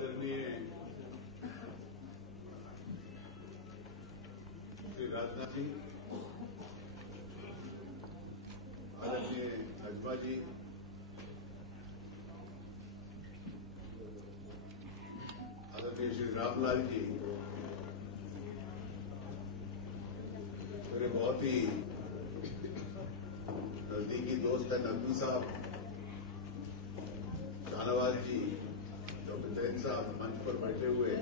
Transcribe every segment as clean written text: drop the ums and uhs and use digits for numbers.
आदरणीय श्री राजनाथ जी, आदरणीय अजमा जी, आदरणीय श्री रामलाल जी, मेरे बहुत ही नजदीकी दोस्त हैं नकवी साहब, शाहनवाज जी, डॉक्टर साहब, मंच पर बैठे हुए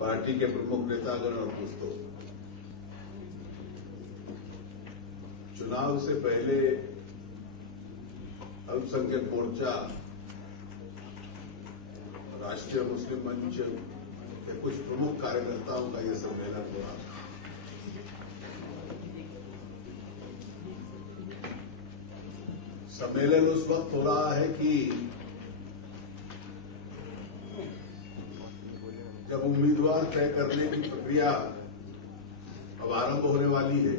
पार्टी के प्रमुख नेतागण और दोस्तों, चुनाव से पहले अल्पसंख्यक मोर्चा, राष्ट्रीय मुस्लिम मंच के कुछ प्रमुख कार्यकर्ताओं का यह सम्मेलन हो रहा था। सम्मेलन उस वक्त हो रहा है कि जब उम्मीदवार तय करने की प्रक्रिया अब आरंभ होने वाली है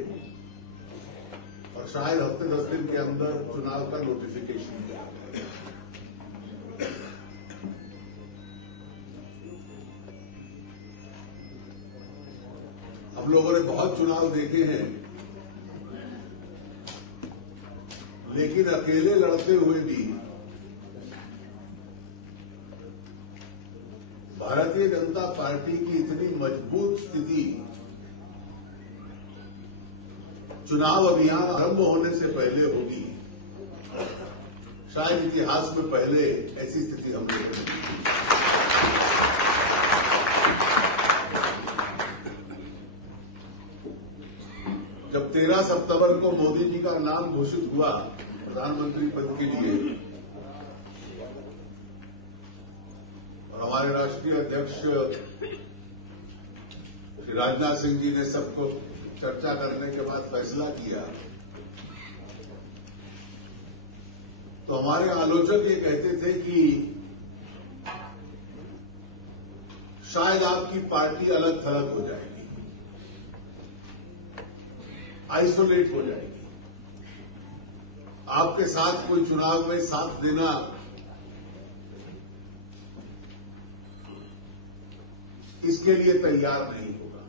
और शायद हफ्ते 10 दिन के अंदर चुनाव का नोटिफिकेशन दिया जाएगा। हम लोगों ने बहुत चुनाव देखे हैं, लेकिन अकेले लड़ते हुए भी भारतीय जनता पार्टी की इतनी मजबूत स्थिति चुनाव अभियान आरंभ होने से पहले होगी, शायद इतिहास में पहले ऐसी स्थिति हम लोगों ने देखी। जब 13 सितंबर को मोदी जी का नाम घोषित हुआ प्रधानमंत्री पद के लिए और हमारे राष्ट्रीय अध्यक्ष श्री राजनाथ सिंह जी ने सबको चर्चा करने के बाद फैसला किया, तो हमारे आलोचक ये कहते थे कि शायद आपकी पार्टी अलग थलग हो जाएगी, आइसोलेट हो जाएगी, आपके साथ कोई चुनाव में साथ देना इसके लिए तैयार नहीं होगा।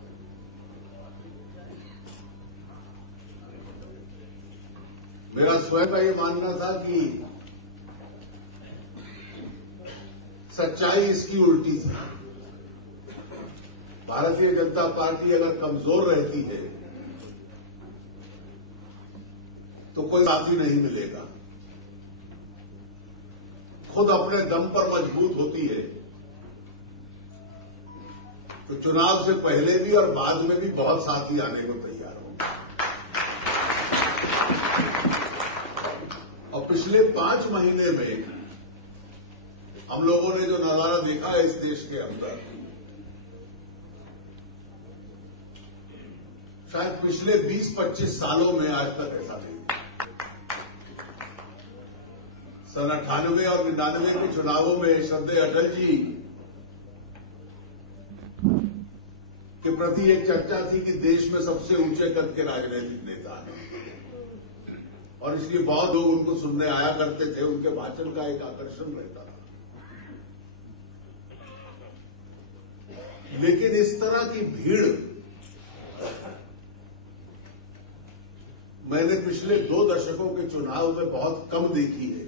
मेरा स्वयं का ये मानना था कि सच्चाई इसकी उल्टी थी। भारतीय जनता पार्टी अगर कमजोर रहती है तो कोई साथी नहीं मिलेगा, खुद अपने दम पर मजबूत होती है तो चुनाव से पहले भी और बाद में भी बहुत साथी आने को तैयार होंगे। और पिछले 5 महीने में हम लोगों ने जो नजारा देखा है इस देश के अंदर, शायद पिछले 20-25 सालों में आज तक ऐसा नहीं। सन 98 और 99 के चुनावों में श्रद्धेय अटल जी के प्रति एक चर्चा थी कि देश में सबसे ऊंचे कद के राजनीतिक नेता हैं और इसलिए बहुत लोग उनको सुनने आया करते थे, उनके भाषण का एक आकर्षण रहता था। लेकिन इस तरह की भीड़ मैंने पिछले 2 दशकों के चुनाव में बहुत कम देखी है।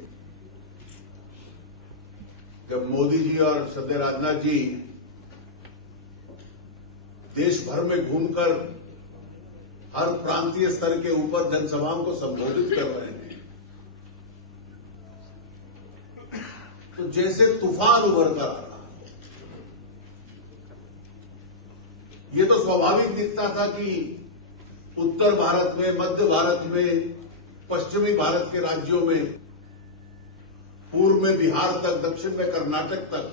जब मोदी जी और श्रद्धेय राजनाथ जी देश भर में घूमकर हर प्रांतीय स्तर के ऊपर जनसभाओं को संबोधित कर रहे हैं, तो जैसे तूफान उभर कर आ रहा है। ये तो स्वाभाविक दिखता था कि उत्तर भारत में, मध्य भारत में, पश्चिमी भारत के राज्यों में, पूर्व में बिहार तक, दक्षिण में कर्नाटक तक,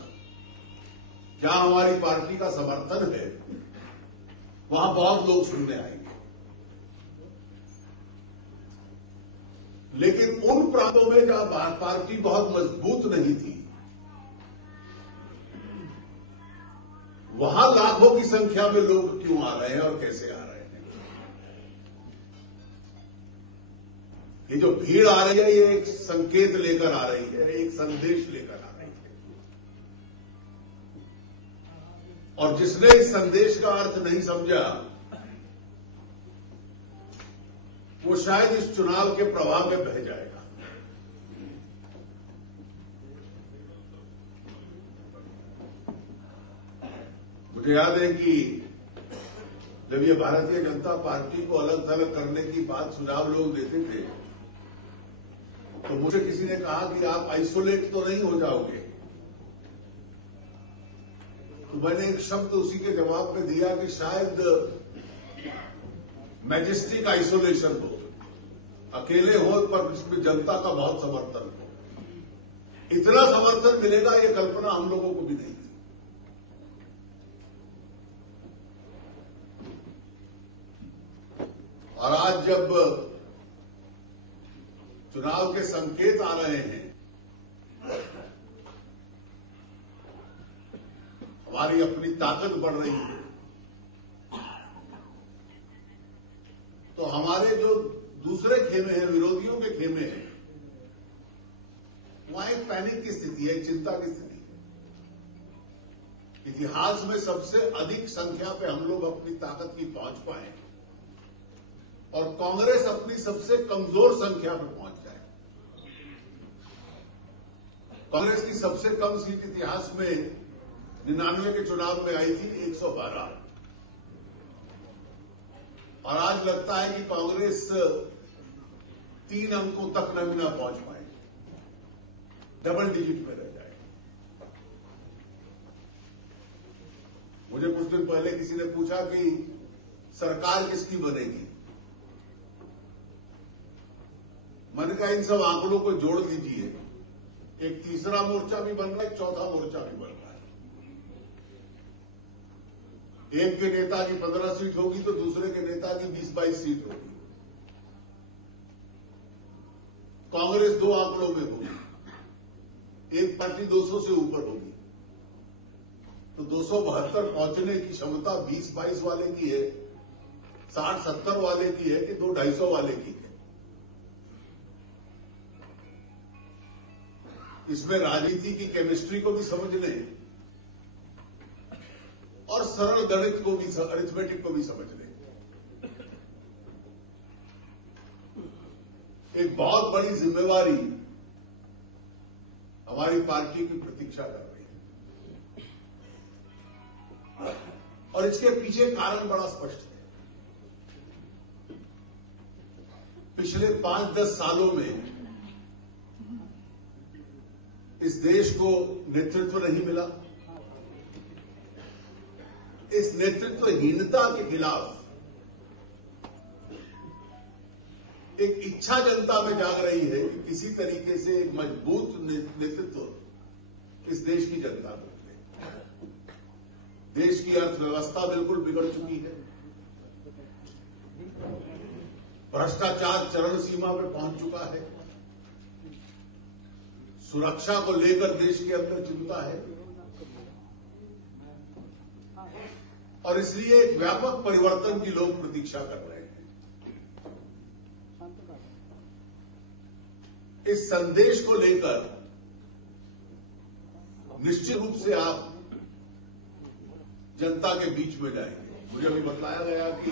जहां हमारी पार्टी का समर्थन है वहां बहुत लोग सुनने आएंगे। लेकिन उन प्रांतों में जहां पार्टी बहुत मजबूत नहीं थी, वहां लाखों की संख्या में लोग क्यों आ रहे हैं और कैसे आ रहे हैं? ये जो भीड़ आ रही है, ये एक संकेत लेकर आ रही है, एक संदेश लेकर आ रही है और जिसने इस संदेश का अर्थ नहीं समझा वो शायद इस चुनाव के प्रभाव में बह जाएगा। मुझे याद है कि जब ये भारतीय जनता पार्टी को अलग थलग करने की बात सुझाव लोग देते थे तो मुझे किसी ने कहा कि आप आइसोलेट तो नहीं हो जाओगे। तो मैंने एक शब्द उसी के जवाब में दिया कि शायद मैजेस्टिक आइसोलेशन हो, अकेले हो पर इसमें जनता का बहुत समर्थन हो। इतना समर्थन मिलेगा ये कल्पना हम लोगों को भी नहीं थी। और आज जब चुनाव के संकेत आ रहे हैं, हमारी अपनी ताकत बढ़ रही है, तो हमारे जो दूसरे खेमे हैं, विरोधियों के खेमे हैं, वहां एक पैनिक की स्थिति है, एक चिंता की स्थिति है। इतिहास में सबसे अधिक संख्या पे हम लोग अपनी ताकत की पहुंच पाए और कांग्रेस अपनी सबसे कमजोर संख्या पे पहुंच जाए। कांग्रेस की सबसे कम सीट इतिहास में 99 के चुनाव में आई थी 112, और आज लगता है कि कांग्रेस 3 अंकों तक न पहुंच पाए, डबल डिजिट में रह जाए। मुझे कुछ दिन पहले किसी ने पूछा कि सरकार किसकी बनेगी। मैंने कहा इन सब आंकड़ों को जोड़ लीजिए, एक तीसरा मोर्चा भी बन रहा है, एक चौथा मोर्चा भी बन रहा है। एक के नेता की 15 सीट होगी तो दूसरे के नेता की 20-22 सीट होगी। कांग्रेस 2 आंकड़ों में होगी, एक पार्टी 200 से ऊपर होगी, तो 272 पहुंचने की क्षमता 20-22 वाले की है, 60-70 वाले की है कि 200-250 वाले की है। इसमें राजनीति की केमिस्ट्री को भी समझने और सरल गणित को भी, अरिथमेटिक को भी समझने एक बहुत बड़ी जिम्मेवारी हमारी पार्टी की प्रतीक्षा कर रही है, और इसके पीछे कारण बड़ा स्पष्ट है। पिछले 5-10 सालों में इस देश को नेतृत्व नहीं मिला। इस नेतृत्वहीनता के खिलाफ एक इच्छा जनता में जाग रही है कि किसी तरीके से एक मजबूत नेतृत्व इस देश की जनता को मिले। देश की अर्थव्यवस्था बिल्कुल बिगड़ चुकी है, भ्रष्टाचार चरम सीमा पर पहुंच चुका है, सुरक्षा को लेकर देश के अंदर चिंता है, और इसलिए एक व्यापक परिवर्तन की लोग प्रतीक्षा कर रहे हैं। इस संदेश को लेकर निश्चित रूप से आप जनता के बीच में जाएंगे। मुझे अभी बताया गया कि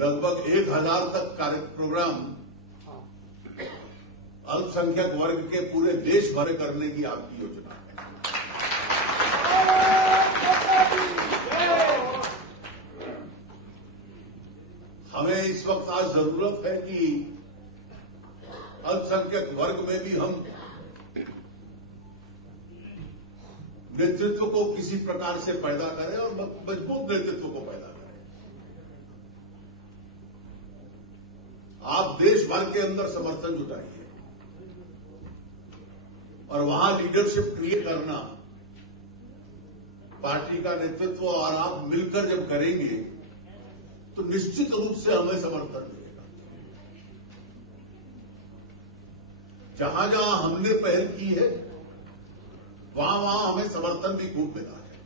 लगभग 1000 तक प्रोग्राम अल्पसंख्यक वर्ग के पूरे देश भर करने की आपकी योजना है। हमें इस वक्त आज जरूरत है कि अल्पसंख्यक वर्ग में भी हम नेतृत्व को किसी प्रकार से पैदा करें और मजबूत नेतृत्व को पैदा करें। आप देश भर के अंदर समर्थन जुटाइए और वहां लीडरशिप क्रिएट करना, पार्टी का नेतृत्व और आप मिलकर जब करेंगे तो निश्चित रूप से हमें समर्थन मिलेगा। जहां जहां हमने पहल की है वहां वहां हमें समर्थन भी खूब मिला है,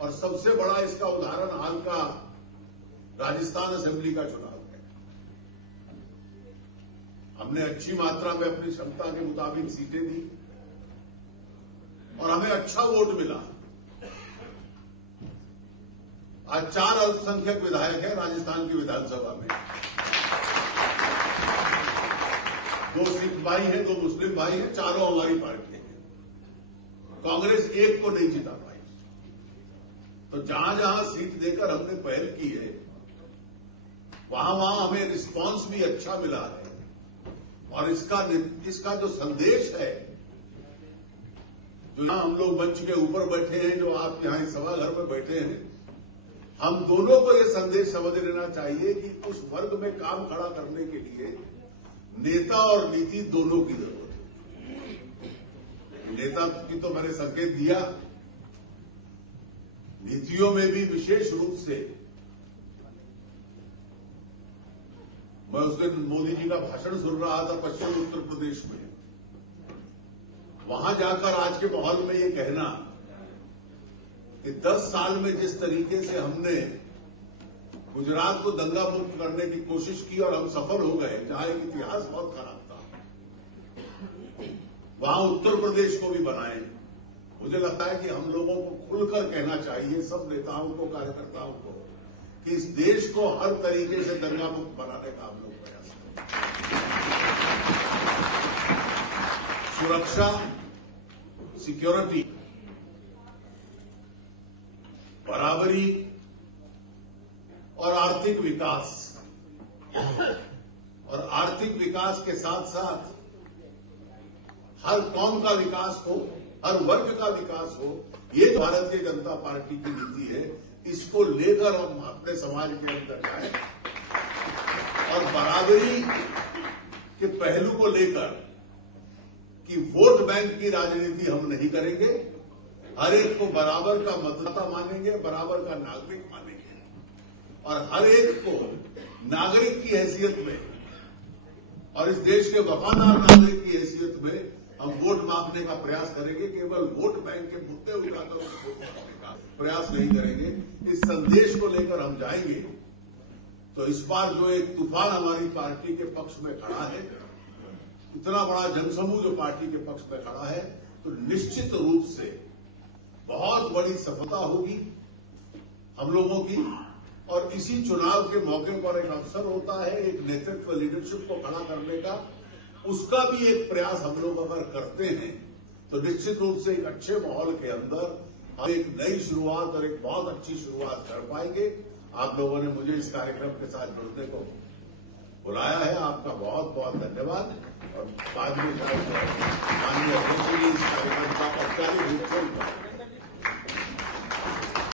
और सबसे बड़ा इसका उदाहरण हाल का राजस्थान असेंबली का चुनाव है। हमने अच्छी मात्रा में अपनी क्षमता के मुताबिक सीटें दी, और हमें अच्छा वोट मिला। आज 4 अल्पसंख्यक विधायक हैं राजस्थान की विधानसभा में। 2 सिख भाई हैं, 2 मुस्लिम भाई हैं, चारों हमारी पार्टी है। कांग्रेस एक को नहीं जिता पाई। तो जहां जहां सीट देकर हमने पहल की है, वहां वहां हमें रिस्पांस भी अच्छा मिला है। और इसका जो संदेश है, जो यहां हम लोग मंच के ऊपर बैठे हैं, जो आप यहां इस सभाघर में बैठे हैं, हम दोनों को यह संदेश समझ लेना चाहिए कि उस वर्ग में काम खड़ा करने के लिए नेता और नीति दोनों की जरूरत है। नेता की तो मैंने संकेत दिया, नीतियों में भी विशेष रूप से मैं उस दिन मोदी जी का भाषण सुन रहा था पश्चिम उत्तर प्रदेश में। वहां जाकर आज के माहौल में ये कहना कि 10 साल में जिस तरीके से हमने गुजरात को दंगा मुक्त करने की कोशिश की और हम सफल हो गए, जहां एक इतिहास बहुत खराब था, वहां उत्तर प्रदेश को भी बनाए। मुझे लगता है कि हम लोगों को खुलकर कहना चाहिए, सब नेताओं को, कार्यकर्ताओं को, कि इस देश को हर तरीके से दंगा मुक्त बनाने का हम लोग प्रयास करें। सुरक्षा, सिक्योरिटी, बराबरी और आर्थिक विकास, और आर्थिक विकास के साथ साथ हर कौम का विकास हो, हर वर्ग का विकास हो, ये भारतीय जनता पार्टी की नीति है। इसको लेकर हम अपने समाज के अंदर जाएं और बराबरी के पहलू को लेकर कि वोट बैंक की राजनीति हम नहीं करेंगे, हर एक को बराबर का मतदाता मानेंगे, बराबर का नागरिक मानेंगे, और हर एक को नागरिक की हैसियत में और इस देश के वफादार नागरिक की हैसियत में हम वोट मांगने का प्रयास करेंगे। केवल वोट बैंक के मुद्दे उठाकर वोट मांगने का प्रयास नहीं करेंगे। इस संदेश को लेकर हम जाएंगे। तो इस बार जो एक तूफान हमारी पार्टी के पक्ष में खड़ा है, इतना बड़ा जनसमूह जो पार्टी के पक्ष में खड़ा है, तो निश्चित रूप से बहुत बड़ी सफलता होगी हम लोगों की। और इसी चुनाव के मौके पर एक अवसर होता है एक नेतृत्व, लीडरशिप को खड़ा करने का, उसका भी एक प्रयास हम लोग अगर करते हैं तो निश्चित रूप से एक अच्छे माहौल के अंदर हम एक नई शुरुआत और एक बहुत अच्छी शुरुआत कर पाएंगे। आप लोगों ने मुझे इस कार्यक्रम के साथ जुड़ने को बुलाया है, आपका बहुत बहुत धन्यवाद। और बाद में